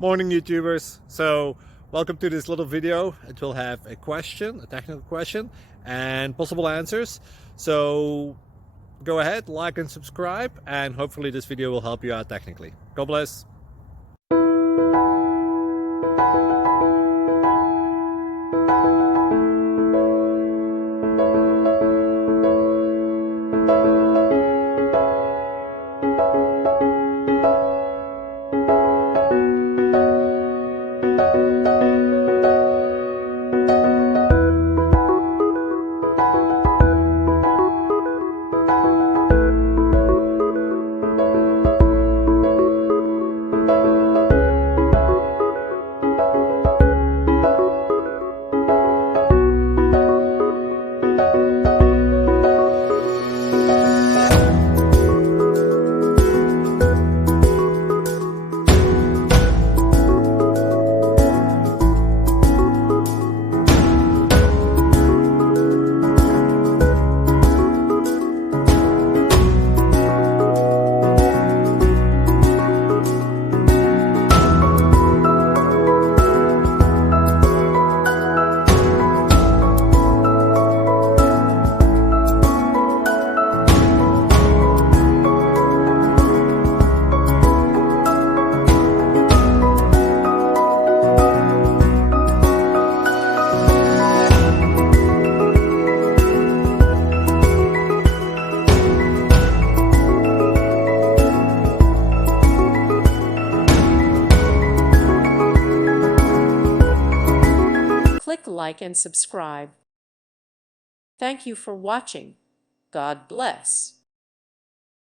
Morning, YouTubers. So welcome to this little video. It will have a question, a technical question, and possible answers. So go ahead, like and subscribe, and hopefully this video will help you out technically. God bless. Click like and subscribe. Thank you for watching. God bless.